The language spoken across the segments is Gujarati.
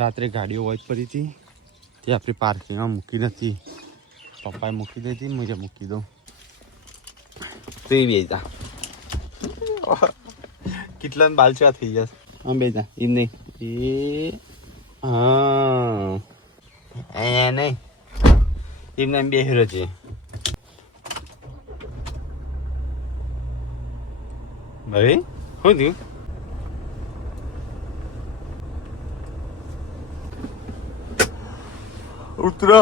રાત્રે ગાડીઓ વોચ પડી હતી તે આપણી પાર્કિંગમાં મૂકી નથી. પપ્પાએ મૂકી દીધી, મુજે મૂકી દઉં તો એ બેજા કેટલા બાલચા થઈ જશે. આમ બેજા એમ નહીં એ હા અહીંયા નહીં એમને એમ બેહેરો છે. ભાઈ શું થયું? ઉતરો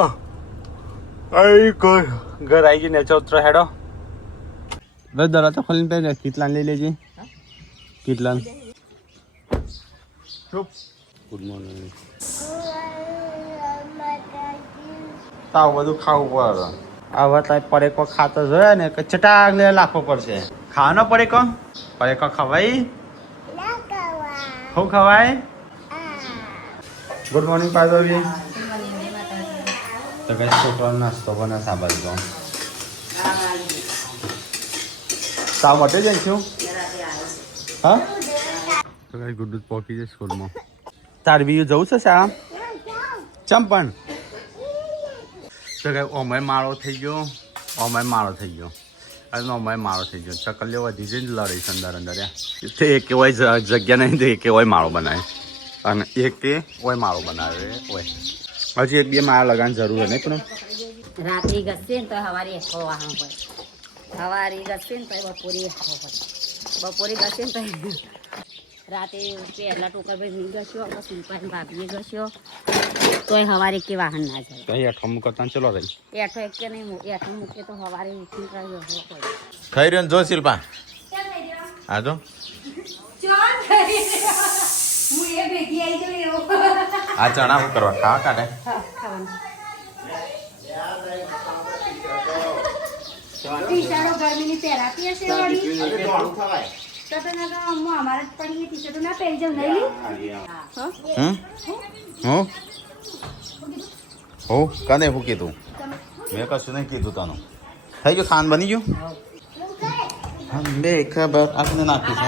આઈ કોઈ ઘર આવી ગઈ નેચો ઉતરો હેડો. બસ દરા તો ખોલીને પહેરે કેટલા લઈ લેજે. કેટલા? Good morning. તાવ બધું ખાવું પડે. આવા તાર પરેકો ખાતો જોઈએ ને કે ચટાક લે લાખો પડશે. ખાવાનો પરેકો ખવાય? શું ખવાય? ગુડ મોર્નિંગ પાદવી. તો કઈ છોકરાનો નાસ્તો બને સાબત તો તાવ મટે જાય છું. હા તો કઈ ગુડ પોકી જાય સ્કૂલમાં. તાર બીજું જવું છે શાળા? ચમ પણ તો કઈ ઓમય માળો થઈ ગયો, ઓમય માળો થઈ ગયો અને ઓમય માળો થઈ ગયો. ચકલીઓ વધી જઈને લડીશ અંદર અંદર તે એક હોય જગ્યા નહીં તો એક હોય માળો બનાવે અને એક તે હોય માળો બનાવે હોય. હજી એક બે માળા લગાવવાની જરૂર નહીં પણ રાત્રે ઘસશે ને તો સવારે એકો વાહણ પડે, સવારે ઘસશે ને તો બપોરે એકો પડે, બપોરે ઘસશે ને તો રાતે પહેલા ટોકર ભાઈ નહીં ઘસ્યો, પછી સુલપાઈ ભાભીએ ઘસ્યો તોય સવારે કે વાહન ના જાય. કઈ અઠમ કરતા ચલો રહી એઠો એક કે નહીં એઠો મૂકે તો સવારે ઉઠી રહ્યો પડે. ખાઈ રહ્યો જો શિલ્પા હા જો આ ચણા શું કરવા ખાવા કાઢે ગરમીની થેરાપી હશે અમારે પડીએ ટી-શર્ટ ના પહેરી જાવ નહીં. હો કને શું કીધું? મેં કશું નહીં કીધું તને. થઈ ગયું ખાન બની ગયું? બે ખબર આપને નાખી છે.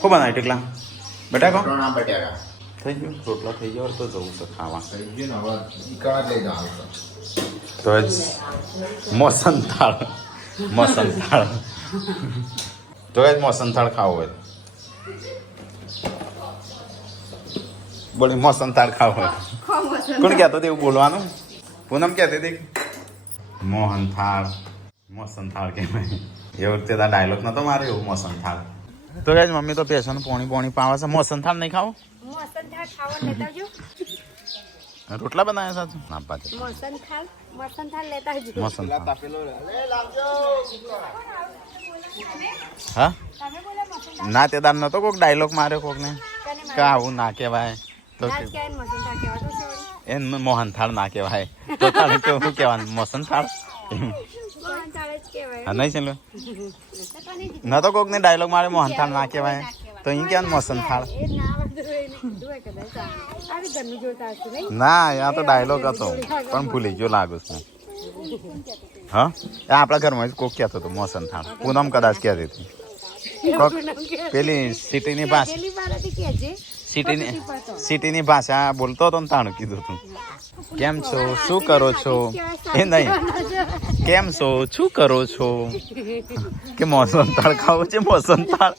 શું બનાવી ટેકલા? બટાકો થઈ ગયું, રોટલા થઈ ગયો તો જવું છે ખાવા. તો જ મોસનથાળ તો જ મોસનથાળ ખાવો હોય બોલી મોસનથાળ ખાવો હોય. કોણ કહેતો તેવું બોલવાનું? પૂનમ કહેતી હતી મોસનથાળ કહેવાય એવું તે ડાયલોગ નતો મારે એવું મોસનથાળ. તો જ મમ્મી તો પેશન પોણી પાવે છે. મોસનથાળ નહીં ખાવો? રોટલા બનાવ્યા છે ના પાછળ હા ના તે દાર નતો કોક ડાયલોગ માર્યો કોક ને કે આવું ના કહેવાય તો એ મોહનથાળ ના કહેવાય તો તારે કેવું કહેવાનું? મોસનથાળ હા નહીં ચાલો ન તો કોક ને ડાયલોગ મારે મોહનથાળ ના કહેવાય તો અહીં ક્યાં મોસનથાળ? ના આ તો ડાયલોગ હતો પણ ભૂલી ગયો લાગુ છું. હા આપણા ઘરમાં જ કોક કહેતો હતો મોસનથાળ. પૂનમ કદાચ કહેતી હતી કોક પેલી સિટીની ભાષા બોલતો હતો ને તાણું કીધું હતું. કેમ છો, શું કરો છો? એ નહીં કેમ છો, શું કરો છો કે મોસનથાળ ખાવું છે. મોસનથાળ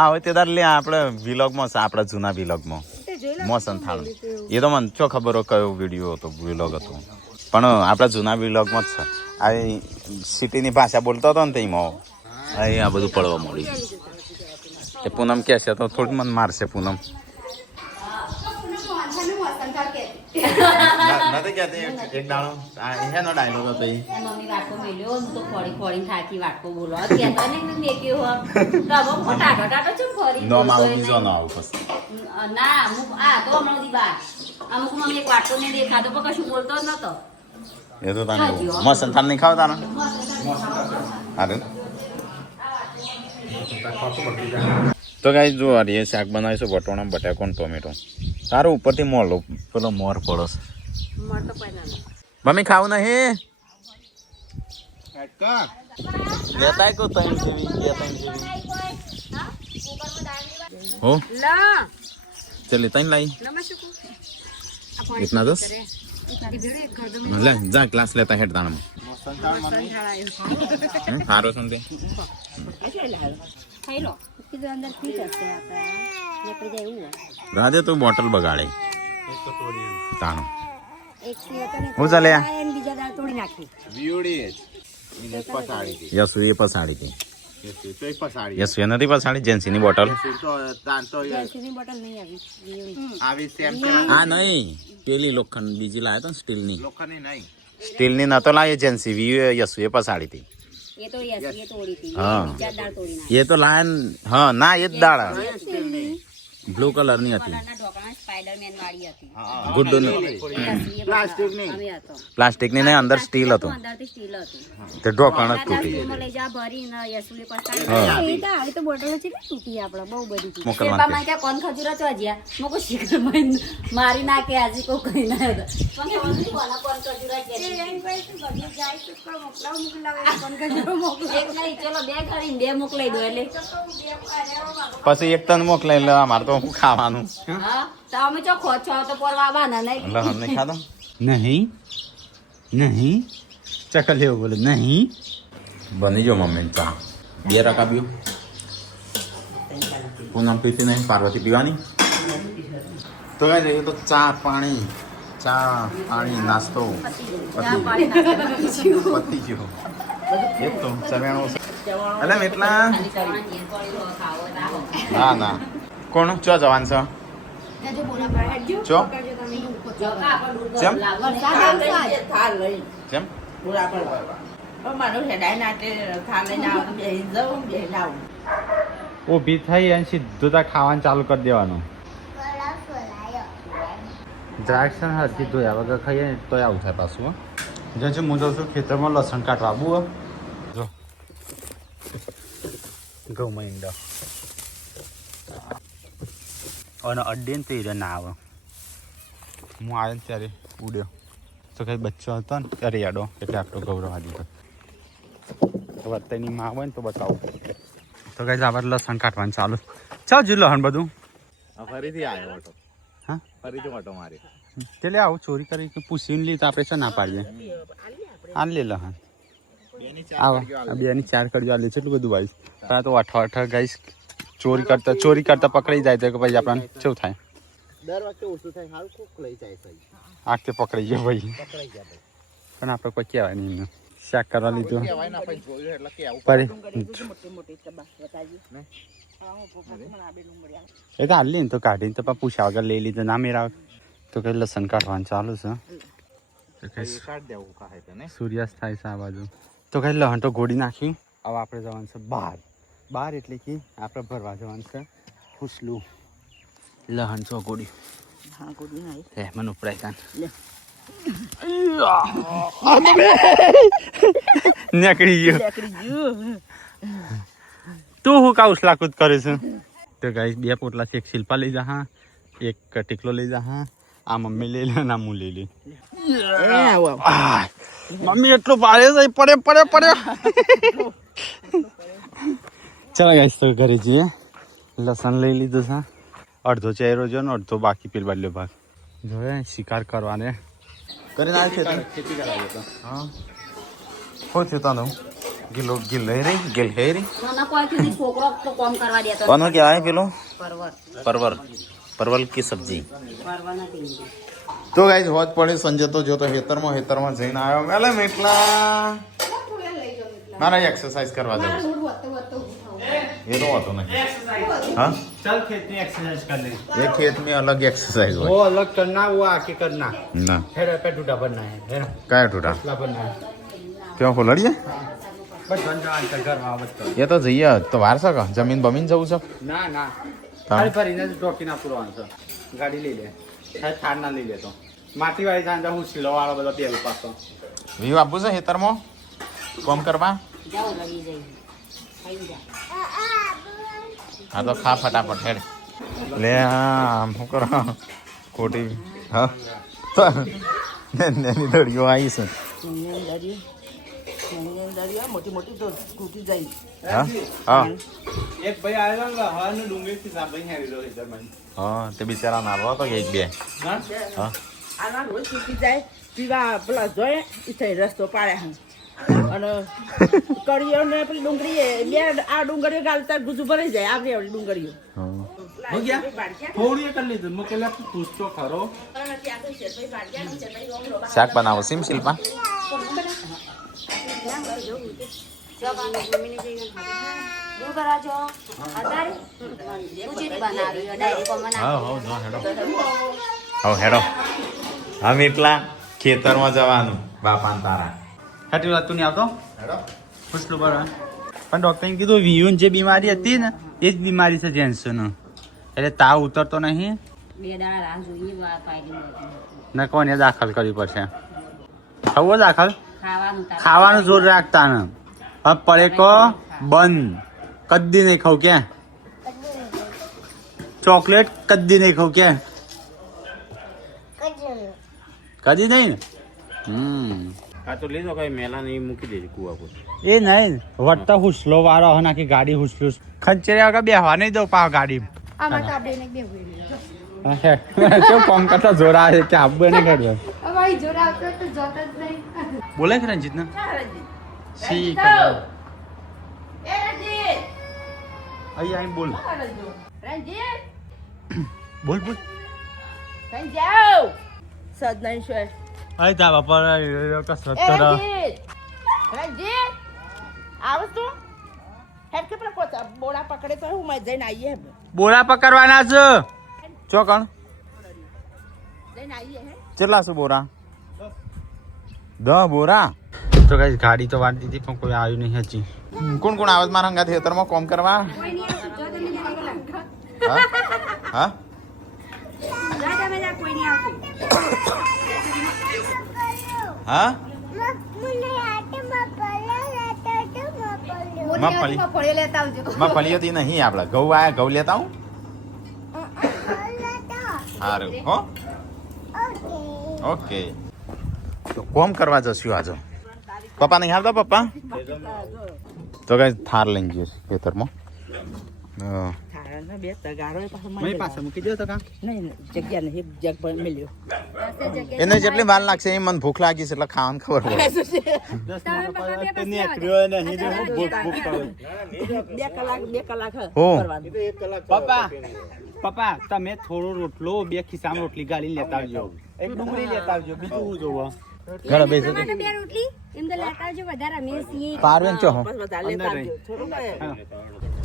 આવે તે તાર લે આપણે વિલોગમાં છે, આપણા જૂના વિલોગમાં મોસનથાળ. એ તો મને શું ખબર હોય કયો વિડીયો હતો, વિલોગ હતો પણ આપણા જૂના વિલોગમાં જ છે. આ સિટીની ભાષા બોલતો હતો ને તેમાં આ બધું પડવા મળ્યું. એ પૂનમ કહેશે તો થોડી મને મારશે પૂનમ. નથી કહેતી એક દાડો એનો ડાયલોગ હતો એ મમ્મી વાટકો મેલ્યો તો ફોડી થાકી વાટકો બોલો કહેતા નહીં મેં કેવો તો ટાટો ચમ ફરી નો મારું બીજો ન આવું પછી ના અમુક આ તો હમણાં દી બાર અમુક મમ્મી એક વાટકો ને દેખાતો પણ કશું બોલતો જ નતો. એ તો તાને મોસનથાળ નહીં ખાવ તાને હારું તો ગાઈ જો આ શાક બનાવીશું વટોણા બટાકો ટોમેટો. તારું ઉપરથી મોલો પેલો મોર પડો છે. મમ્મી ખાવું નહીં લેતા કો તઈ જેવી હો चल इतना ही लाई नमस्ते को इतना दस ले जा क्लास लेता हेड दाना में हारो सुन दे खाई लो किधर अंदर ठीक है आपका ये पर जाए हुआ राजे तो बोतल बगाड़े तानो एक से होता नहीं हो चले एन बीजा दाल तोड़ी नाखी यस ये पसाड़ी थी यस ये नदी पसाड़ी जेंसी ની બોટલ જેસીની બોટલ નહીં આવી આ નહીં પેલી લોખંડ બીજી લાયા તો સ્ટીલ ની સ્ટીલ ની નતો લાય એજન્સી વી યસ એ પસાડી હતી ये तो यस ये तोड़ी थी हाँ। बीजा दाल तोड़ी ना એ તો લાયન હા ના એ જ દાળ બ્લુ કલર ની હતી કલરના ઢોકળા સ્પાઈડરમેન વાળી હતી ગુડ્ડુ ની પ્લાસ્ટિક ની અમે હતો પ્લાસ્ટિક ની ને અંદર સ્ટીલ હતું અંદરથી સ્ટીલ હતું તે ઢોકણ જ તૂટી દાલ લઈ જા ભરીને યસુલી પાસે હા. એ તો આવી તો બોટલ છે કે તૂટી આપણે બહુ બધી તૂટી મોકલવા શેરપા માં કે કોણ ખજૂરા તો હજી મકો શીખર મન મારી નાખે આજે કો કઈ ના હતો પણ કોણ કોના કોણ ખજૂરા કે એન કોઈ તો બધી જાય તો કોણ મોકલાવે કોણ ખજૂરો મોકલે એક નહીં ચલો બે કરીને બે મોકલાઈ દો એટલે પછી એક તન મોકલાઈ લે અમાર તો હું ખાવાનું હા તો અમે ચો ખો છો તો પરવા બાના નહીં લહન નહીં ખાધો નહીં નહીં ચકલ એવું બોલે નહીં બની જો મમ્મી ચા બે રકા પીઓ પૂનમ પીતી નહીં પાર્વતી પીવાની તો કઈ જઈએ તો ચા પાણી નાસ્તો પતી ગયો એ તો ચવાણો એટલે એટલા ના ના કોણ ચો જવાન છે ચો જેમ જેમ ઊભી થઈ અને સીધું ત્યાં ખાવાનું ચાલુ કરી દેવાનું દ્રાક્ષ હરથી ધોયા વગર ખાઈએ ને તો આવું થાય પાછું જેમ છે હું જાઉં છું ખેતરમાં લસણ કાઢવા આવું જો ઘઉં ઈંડા અને અડ્ડે ને તો એ ના આવે હું આવ્યો ને ત્યારે ઉડ્યો તો કઈ બચ્ચો હતો ને ત્યારે યાડો એટલે આટલો ગૌરવા દીધો તો વત્તાની માં આવે ને તો બતાવું તો કઈ આવા લસણ કાઢવાનું ચાલુ ચાલ જો લહણ બધું ફરીથી આવ્યો ઓટો હા ફરીથી ઓટો મારી એટલે આવું ચોરી કરી કે પૂછીને લી તો આપણે છે ના પાડીએ આન લે લહણ આવો બેની 4 કરજો આ લે છે એટલું બધું ભાઈ પણ તો અઠા ગાઈસ ચોરી કરતા પકડી જાય તો કે ભાઈ આપણને કેવું થાય દર વખતે ઓછું થાય હાલ કોક લઈ જાય સહી આખતે પકડી ગયો ભાઈ પકડાઈ ગયા ભાઈ પણ આપણે કોઈ કહેવાય નહીં એમને શાક કરવા લીધું કહેવાય ના પણ જોયું એટલે કે આવું પર મોટી મોટી ચબા બતાજી ને એ તો હાલ ને તો કાઢીને તો પૂછ્યા વગર લઈ લીધું ના મેળાવ તો કઈ લસણ કાઢવાનું ચાલુ છે તો કઈ કાઢ દેવું કાહે તો ને સૂર્યાસ્ત થાય છે આ બાજુ તો કઈ લહણ તો ઘોડી નાખ્યું હવે આપણે જવાનું છે બહાર એટલે કે આપણે ભરવા જવાનું છે ફૂસલું લહણ છો ઘોડી હા ગોડી ના હે મને ઉપરાય કાન નીકળી ગયો તું હું કા ઉસલાકૂદ કરે છે તો ગાઈસ 2 પોટલા છે એક શિલ્પા લઈ જા હા એક ટીકલો લઈ જા હા આ મમ્મી લઈ લે ના હું લઈ લે મમ્મી એટલો ભારે છે પડે ચાલો ગાઈસ તો ઘરે જઈએ લસણ લઈ લીધું છે અડધો ચહેરો જો ને અડધો બાકી પેલ બાજુ ભાગ જોયે શિકાર કરવાને કરીને આવે છે ખેતી કરાવે તો હા હો થયું તાનો ગિલ હેરી ના કોઈ કીધી છોકરો તો કામ કરવા દેતો કોનો કહેવાય પેલો પરવર પરવલ की सब्जी પરવર નથી તો ગાઈસ હોત પડે સંજય તો જો તો હેતરમાં જઈને આવ્યો મેલે મેટલા મારા એક્સરસાઇઝ કરવા જાવ ये तो होता नहीं हाँ चल खेत में एक्सरसाइज कर ले ये खेत में अलग एक्सरसाइज वो हो अलग करना वो आके करना ना फिर पे टूटा बनना है ना क्या टूटा पतला बनना है क्यों खोलड़िए बस बन जाओ अंतर घर में बस ये तो जइए तो वार सका जमीन बमीन जाऊ सब ना ना हाँ। अरे पर इन्हें टोकी ना पूरा आंसर गाड़ी ले ले शायद थार ना ले ले तो माटी वाली जान હું સિલો વાળો બધો તેલ પાછો વી બાપુ છે ખેતરમાં કોમ કરવા જાઓ લગી જઈ ખાઈ જા હા તો ખા ફટાફટ હેડ લે આમ શું કરો ખોટી હા નેની દળીઓ આવી છે મોટી મોટી તો તૂટી જાય. હા હા એક ભાઈ આવ્યો ને હવાનું ડુંગળીથી સાંભળી હેરી રહ્યો છે મને. હા તે બિચારા નાલો હતો કે એક બે હા? હા આના રોજ તૂટી જાય પીવા પેલા જોઈએ એ થઈ રસ્તો પાડે હે અને કળીઓ ને પેલી ડુંગળી બે આ ડુંગળીઓ ગાલતા ગુજુ ભરાઈ જાય આવડી આવડી ડુંગળીઓ. હા. હું ગયા? થોડું એ કરી લીધું મેં પેલા પૂછતો ખરો. શાક બનાવો સીમ શિલ્પા હા હેડો અમે એટલા ખેતરમાં જવાનું બાપા તારા હાટી વાત તું નહીં આવતો પૂછલું બરાબર પણ ડોક્ટરે કીધું વિયુન જે બીમારી હતી ને એ જ બીમારી છે જેન્સન એટલે તાવ ઉતરતો નહીં ને કોને દાખલ કરવી પડશે ખવો દાખલ ખાવાનું જોર રાખતા ને હવે પડે કો બંધ કદી નહીં ખાવ ક્યાં ચોકલેટ કદી નહીં ખાવ ક્યાં કદી નહીં ને આ તો લીધો કઈ મેલા નહીં મૂકી દેજે કુવા પર. એ નહીં વટતા હુસલો વાળો હવે નાખી ગાડી હુસલું ખંચેરે આગળ બેહવા નહીં દઉં પાવ ગાડી કેવું ફોન કરતા જોરા આવે કે આપવું એને કરજો બોલે કે રંજીત ને સી અહીં બોલ બોલ બોલ સદ નહીં છે અહીં ધાબા પર કસરત કરો રંજીત આવું તું હેડ કે પેલા બોડા પકડે તો હું મેં જઈને આવીએ બોલા પકડવાના છે ચોકણ જઈને આવીએ હે કેટલા છે બોરા 10 બોરા તો કઈ ગાડી તો વાળી દીધી પણ કોઈ આવ્યું નહીં હજી કોણ કોણ આવે મારા હંગાથી ખેતરમાં કોમ કરવા હા હા હા મગફળી હતી નહીં આપડે ઘઉં આયા ઘઉં લેતા હું સારું હો ઓકે તો કોમ કરવા જશું આજે પપ્પા નહીં આવતા પપ્પા તો કઈ થાર લઈને જઈશ ખેતરમાં બે તગારો પાસે મૂકી દો તો કા નહીં જગ્યા નહીં જગ પર મળ્યો એને જેટલી વાર લાગશે એ મને ભૂખ લાગી છે એટલે ખાવાનું ખબર બે કલાક હો. પપ્પા તમે થોડો રોટલો બે ખિસ્સામાં રોટલી ગાળી લેતા આવજો એક ડુંગળી લેતા આવજો બીજું હું જોવો ઘરે બેસી પારવેન ચો હો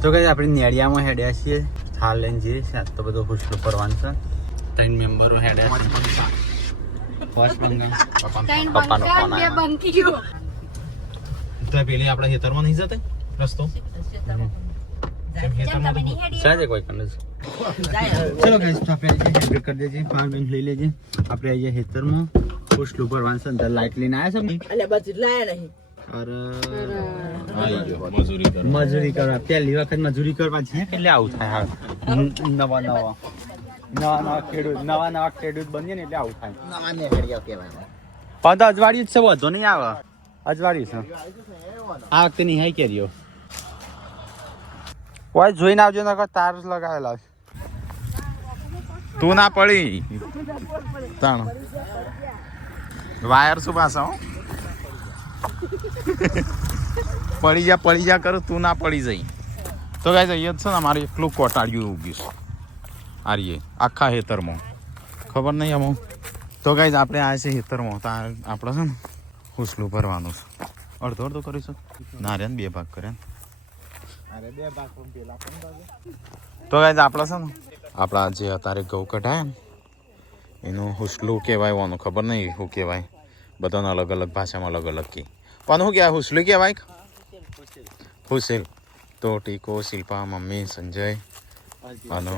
તો કઈ આપણે નેડિયામાં હેડ્યા છીએ થાળ લઈને જઈએ છીએ આજ તો બધો હુસલો કરવાનું છે 3 મેમ્બરો હેડ્યા છે ફર્સ્ટ બંગાઈ પપ્પાનો ફોન આવ્યો તો પેલી આપણે ખેતરમાં નહીં જતે રસ્તો સાજે કોઈ કંડસ ચલો ગાઈસ તો આપણે હેડ કરી દેજે પારવેન લઈ લેજે આપણે આઈએ ખેતરમાં હુસલો કરવાનું છે અંદર લાઈટ લઈને આવ્યા છે એટલે બચી લાયા નહીં મજૂરી કરવા પહેલી વખત મજૂરી કરવા છે એટલે આવું થાય નવા ખેડૂત બનીએ ને એટલે આવું થાય પણ તો અજવાળિયું જ છે વધુ નહીં આવે અજવાળિયું છે આ વખતે નહીં હાઈ કેરીઓ કોઈ જોઈને આવજો ને તાર લગાવેલા તું ના પડી તાણ વાયર શું પાછા પડી જા કરું તું ના પડી જઈ તો ગાઈસ અહીંયા છે ને અમારે એકલું કોટાળિયું ઉગ્યું છે આરીએ આખા ખેતરમાં ખબર નહીં આમાં તો ગાઈસ આપણે આ છે ખેતરમાં તો આપણે છે ને હુસલું ભરવાનું છે અડધો અડધો કરીશું નારિયાને 2 ભાગ કર્યા તો ગાઈસ આપણે છે ને આપણા જે અત્યારે ઘઉં કઢાય ને એનું હુસલું કહેવાય વાનું ખબર નહીં શું કહેવાય બધાને અલગ અલગ ભાષામાં અલગ અલગ કહે પણ શું કહેવાય હુસલું કહેવાય હુસેલ તો ટીકો શિલ્પા મમ્મી સંજય અને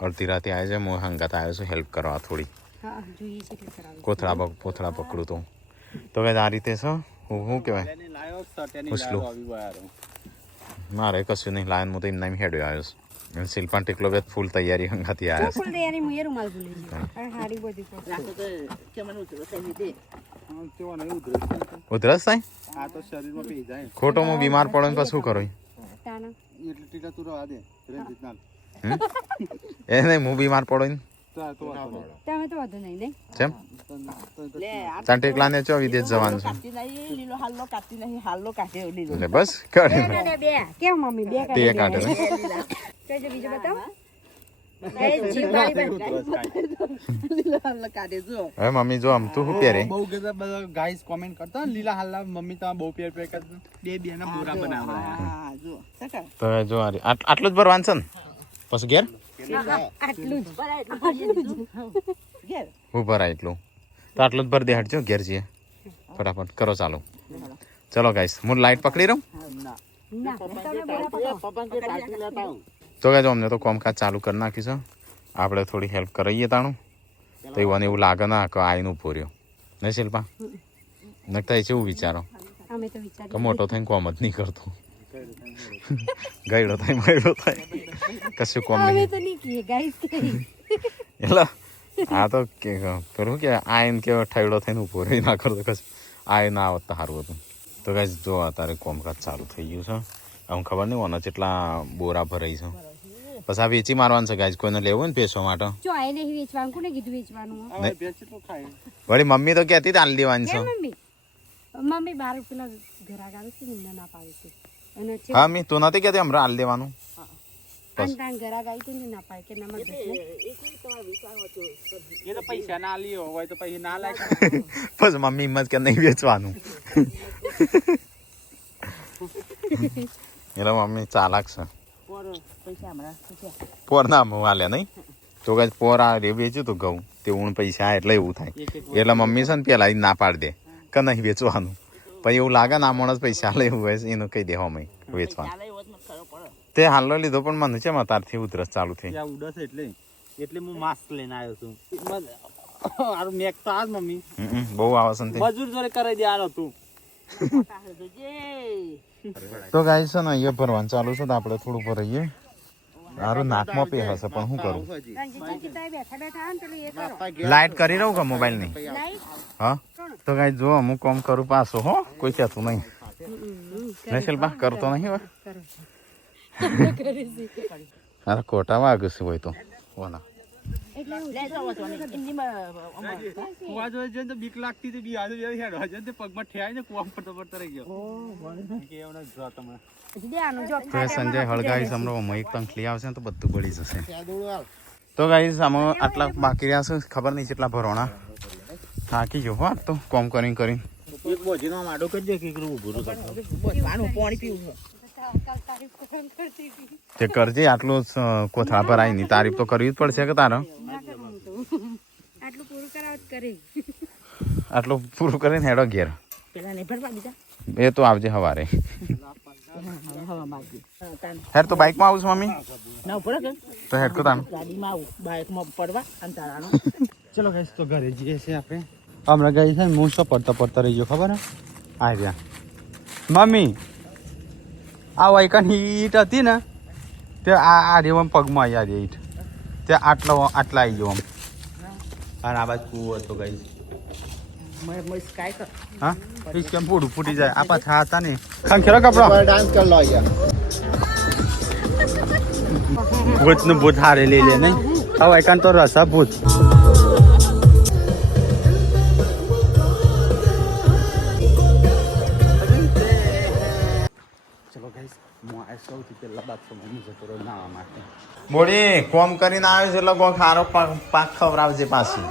અડધી રાતે આવે છે હું હંગાત આવ્યો છું હેલ્પ કરવા થોડી પોથળા પકડું તો કઈ આ રીતે છે શું કહેવાય હુસલું મારે કશું નહીં લાયન હું તો એમના હેડ્યો આવ્યો છું શિલ્પા ટીકલો બે ફૂલ તૈયારી હંગાથી આવ્યો છે ઉધરસ થાય આ તો શરીરમાં પી જાય ખોટો હું બીમાર પડો ને પછી શું કરું તાના એટલે ટીકા તું રવા દે રંજીત નાલ એ નહીં હું બીમાર પડો ને તમે તો વધુ નહીં જેમ લે આ ચાંટેકલા ને ચો વિદેશ જવાનું છે કાઢતી નહીં લીલો હાલો કાઢતી નહીં હાલો કાઢે લીલો એટલે બસ કાઢી નહીં બે કેમ મમ્મી બે તે કાઢે ને. કઈ બીજું બતાવો લીલો હાલો કાઢે જો હવે મમ્મી જો આમ તું શું પહેરે બહુ બધા ગાઈસ કોમેન્ટ કરતા ને લીલા હાલના મમ્મી તમે બહુ પેર પેર કરતા બે ના બોરા બનાવડા હા જો સકા તો હવે જો આ રહ્યું. આટલું જ ભરવાનું છે ને પછી ઘેર આટલું જ ઘેર હું ભરાય એટલું તો આટલું જ ભર દે હટજો ઘેર જઈએ ફટાફટ કરો ચાલો ચલો ગાઈસ હું લાઈટ પકડી રહું ના તો કહેજો અમને તો કોમકાજ ચાલુ કરી નાખ્યું છે આપણે થોડી હેલ્પ કરાવીએ તાણું તો એવું એવું લાગે ના કે આઈને ઉભો રહ્યો નહીં શિલ્પા નકતા એવું વિચારો અમે તો વિચાર કે મોટો થઈને કોમ જ નહીં કરતો ગયડો થાય મયડો થાય કશું કોમ અમે નહીં તો નહીં કહીએ ગાઈસ એટલે આ તો કે પેલું કે આઈને કે ઠેડો થઈને ઉભો રહી ના કરતો કશું આય ના આવત તો સારું હતું તો કાંઈ જો અત્યારે કોમકાજ ચાલુ થઈ ગયું છે આમ ખબર નહીં ઓના જેટલા બોરા ભરાઈ છે પછી આ વેચી મારવાનું છે ગાઈસ કોઈને લેવું હોય ને પેશવા માટે જો આય નહીં વેચવાનું કોને કીધું વેચવાનું વળી મમ્મી તો કહેતી હતી હાલ દેવાની છે મમ્મી મમ્મી બાર પેલા ઘરા ગાવે છે ને એમને ના પાડે છે અને છે હા મી તું નથી કહેતી હમણાં હાલ દેવાનું અંતાન ઘરા ગાઈ તો ના પાડે કે નમક દે એ તો પૈસા ના લ્યો હોય તો પૈસા ના લાગે પછી મમ્મી હિંમત કે નહીં વેચવાનું એટલે મમ્મી ચાલાક છે પૈસા હમણાં પોર ના હાલે નહીં તો કઈ પોર આ રે વેચ્યું તું ઘઉં તે ઊણ પૈસા એટલે એવું થાય એટલે મમ્મી છે ને પેલા ના પાડી દે કે નહીં વેચવાનું પછી એવું લાગે ને આ માણસ પૈસા લે એવું હોય એનું કહી દે હમે વેચવાનું ચાલે એવો જ મત ખરો પડે તે હાલો લીધો પણ મને છે તારથી ઉધરસ ચાલુ થઈ ત્યાં ઉડસ એટલે હું માસ્ક લઈને આવ્યો છું આરું મેક તો આજ મમ્મી બહુ આવે છે ને તે. મજૂર જોડે કરાવી દે આરો તું તો ગાય છે ને અહીંયા ભરવાનું ચાલુ છે તો આપણે થોડું ભરાઈએ મારું નાકમાં પે હશે પણ શું કરું રંજીતજી કીધા બેઠા બેઠા આવે ને પેલું એ કરો લાઈટ કરી રહું કે મોબાઈલ ની લાઈટ હા તો ગાય જો અમુક કામ કરું પાછો હો કોઈ કહેતું નહીં નહીં શિલ્પા કરતો નહીં હવે અરે કોટા વાગ્યું છે હોય તો ઓના એટલે લે જાવ તો હિન્દીમાં કુવા જોડે જઈને તો બીક લાગતી હતી બી આજુ હેડો હજુ તે પગમાં ઠેવાય ને કુવા પડતો પડતો રહી ગયો કે એવું નથી જો તમે દે આનું જો તો એ સંજય હળગાવી સમરો એક તંખલી આવશે ને તો બધું બળી જશે તો ગાઈસ આમાં આટલા બાકી રહ્યા છે ખબર નહીં કેટલા ભરોણા થાકી ગયો હો તો કોમ કરીને એક બોજીનો માડો કરજો કે ઊભું પાણી પાણી પીવું તે કરજે આટલું કોથળા ભરાય ની તારીફ તો કરવી જ પડશે કે તારે આટલું પૂરું કરાવ કરી આટલું પૂરું કરીને હેડો ઘેર પેલા નહીં ભરવા બીજા એ તો આવજે સવારે હવા માગી હેડ તો બાઇકમાં આવું છું મમ્મી ના ઉપર કે તો હેડ કો તાણ ગાડીમાં આવું બાઇકમાં પડવા અને તારાનો ચલો ગાઈસ તો ઘરે જઈએ છીએ આપણે હમણાં ગઈ છે ને હું શું પડતા રહી ગયો ખબર હે આ રહ્યા મમ્મી આ વાયકાની ઈટ હતી ને તે આ રેવમ પગમાં આવી આ ઈટ તે આટલા આવી ગયો આમ અને આ બાજુ કૂવો હતો ગાઈસ મેં સ્કાય કર હા પીસ કેમ ફૂટી જાય આ પાછા હતા ને ખંખેરો કપડો ડાન્સ કર લો યાર ભૂત નું ભૂત હારે લઈ લે નહીં આ વાયકાન તો રસા ભૂત ચલો ગાઈસ હું આ સૌથી પહેલા બાથરૂમમાં જતો રહ્યો નાવા માટે બોડી કોમ કરીને આવ્યો છે એટલે કોઈ ખારો પાક ખવડાવજે પાછી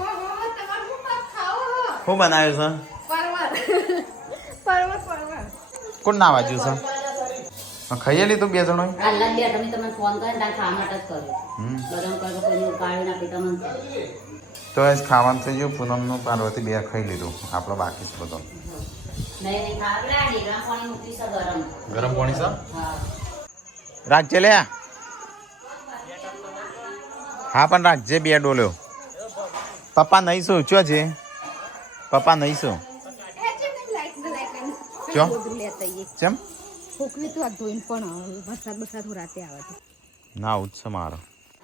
શું બનાવ્યું છે કોણ ના વાંચ્યું છે ખાઈએ લીધું બે જણો હાલના બે તમે તમને ફોન કરીને તાર ખાવા માટે જ કર્યો ગરમ કરતો કોઈ કાઢી નાખી તમને તો એ ખાવાનું થઈ ગયું પૂનમનું પાર્વતી બે ખાઈ લીધું આપણો બાકી છે બધો નહીં ખાવડા ઢીકણા પાણી મૂકી છે ગરમ ગરમ પાણી છે હા રાખજે લે હા પણ રાખજે બે ડોલ્યો પપ્પા નહીં શું ચો છે પપ્પા નહીં શું ચો ચમ છોકરી તો આ ધોઈને પણ વરસાદ રાતે આવે છે ના આવું જ છે મારો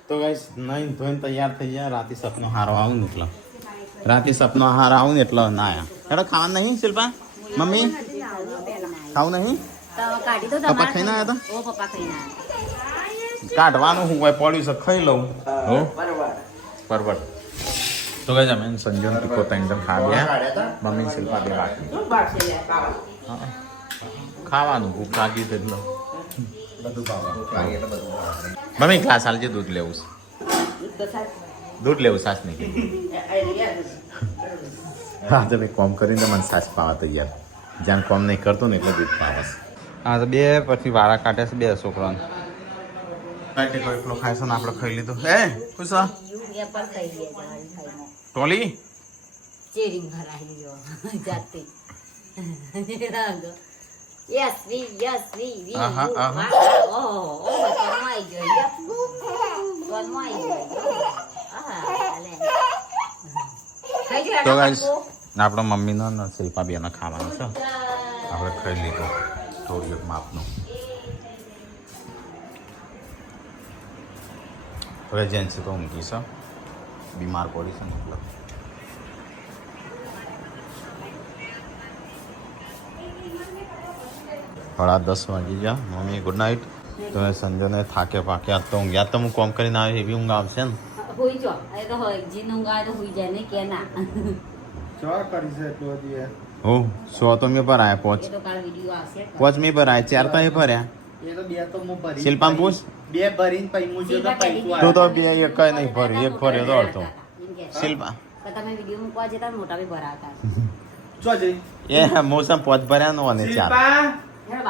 તો ગાઈસ નહીં ધોઈને તૈયાર થઈ ગયા રાતે સપનો હારો આવું નીકળો રાતે સપનો આહાર આવું ને એટલે ના આયા હેડો ખાવાનું નહીં શિલ્પા મમ્મી ખાવું નહીં તો કાઢી દો પપ્પા તમારે ખાઈને આવ્યા હતા ઓ પપ્પા ખાઈને આવ્યા. કાઢવાનું હું કોઈ પડ્યું છે ખાઈ લઉં હો બરોબર તો કઈ જમે સંજોન ટીકો ત્રણ ખાવ્યા મમ્મી શિલ્પા બે બાકી શું બાર છે લે ખાવા હા. ખાવાનું ભૂખ લાગી તો એટલે મમ્મી ગ્લાસ આલજે દૂધ લેવું છે તો સાહેબ દૂધ લેવું સાસ નહીં કીધું હા તો ભાઈ કોમ કરીને મને સાસ પાવા તૈયાર જ્યાં કોમ નહીં કરતો ને એટલે દૂધ પાવા હા તો બે પછી વાળા કાઢે છે બે છોકરાને એકલો ખાય છે ને આપણે ખાઈ લીધું હે ખુશ એપલ ખાઈ ગયા ખાઈને ટોલી ચેરી ભરાઈ ગયો જાતે યસવી વી આહા, આહા. ઓ કમાઈ ગયો કમાઈ ગયો આલે ખાઈ ગયો તો ગાઈસ આપણા મમ્મીનો ને શિલ્પા બેનો ખાવાનું છે આપણે ખાઈ લીધું થોડું એક માપનું હવે જેન્ટ્સ તો ઊંઘી છે બીમાર પડી છે ને એટલે સાડા 10 વાગી ગયા મમ્મી ગુડ નાઇટ તો સંજયને થાકે પાકે આજ તો ઊંઘ્યા તો હું કોમ કરીને આવ્યો એવી ઊંઘ આવશે ને હોઈ જો એ તો હોય જીન ઊંઘાય તો હોઈ જાય ને કે ના ચોર કરી છે એટલું હજી હો સો તો મેં ભરાયા એ પોચ તો કાલ વિડિયો આવશે પોચ મેં ભરાયા 4 તો એ ભર્યા એ તો બે તો હું ભરી શિલ્પાને પૂછ બે ભરીને પછી હું જો તો પૈસું તું તો બે એક કઈ નહીં ભર્યું એક ભર્યો તો અડધો શિલ્પા તો તમે વિડિયો મૂકવા જતા મોટા બી ભરાતા ચો જઈ એ મોસમ પોચ ભર્યા નો અને 4 હેડો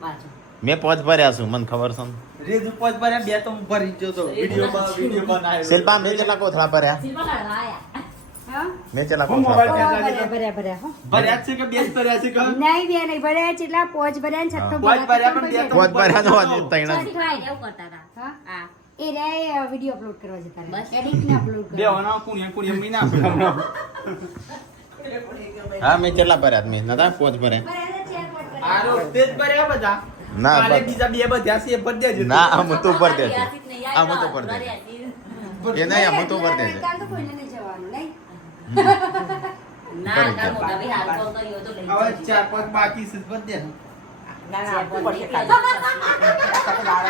બાજુ મેં પોચ ભર્યા છું મને ખબર છે ને. રેજ ઉપર ભર્યા બે તો હું ભરી ગયો તો વિડિયો બનાવ્યો શિલ્પા મેં કેટલા કોથળા ભર્યા શિલ્પા કાઢવા આયા હા મેં કેટલા હું કોથળા મોબાઈલ ભર્યા ભર્યા હો ભર્યા જ છે કે બે જ ભર્યા છે કે નહીં બે નહીં ભર્યા જેટલા પોચ ભર્યા ને છઠ્ઠો પોચ ભર્યા પણ બે તો પોચ ભર્યા નો અને ત્રણ જ. એવું કરતા હતા હા એ રે વિડિયો અપલોડ કરવા જતા બસ એડિટ ને અપલોડ બે હોના કુણિયા મહિના આપણા હા મેં કેટલા ભર્યા મેં નતા પોચ ભર્યા આરો તે જ ભર્યા બધા ના, કાલે બસ. બીજા બે બધ્યા છે એ ભર દેજે ના આમ તું ભર દેજે આમ તું ભર દેજે એ નહીં આમ તું ભર દેજે કાલ તો કોઈને નહીં જવાનું નહીં ના કાલ મોટા ભાઈ હાલ કોલ કર્યો તો લઈ હવે ચાર પાંચ બાકી છે ભર દે ના ના ઉપર છે ખાલી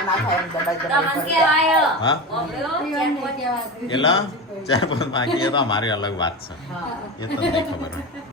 ના થાય દબાઈ તમને કેવાય હા? ઓબળ્યો ચેક પોચ કેટલા 4 5 બાકી એ તો અમારી અલગ વાત છે એ તમને ખબર હોય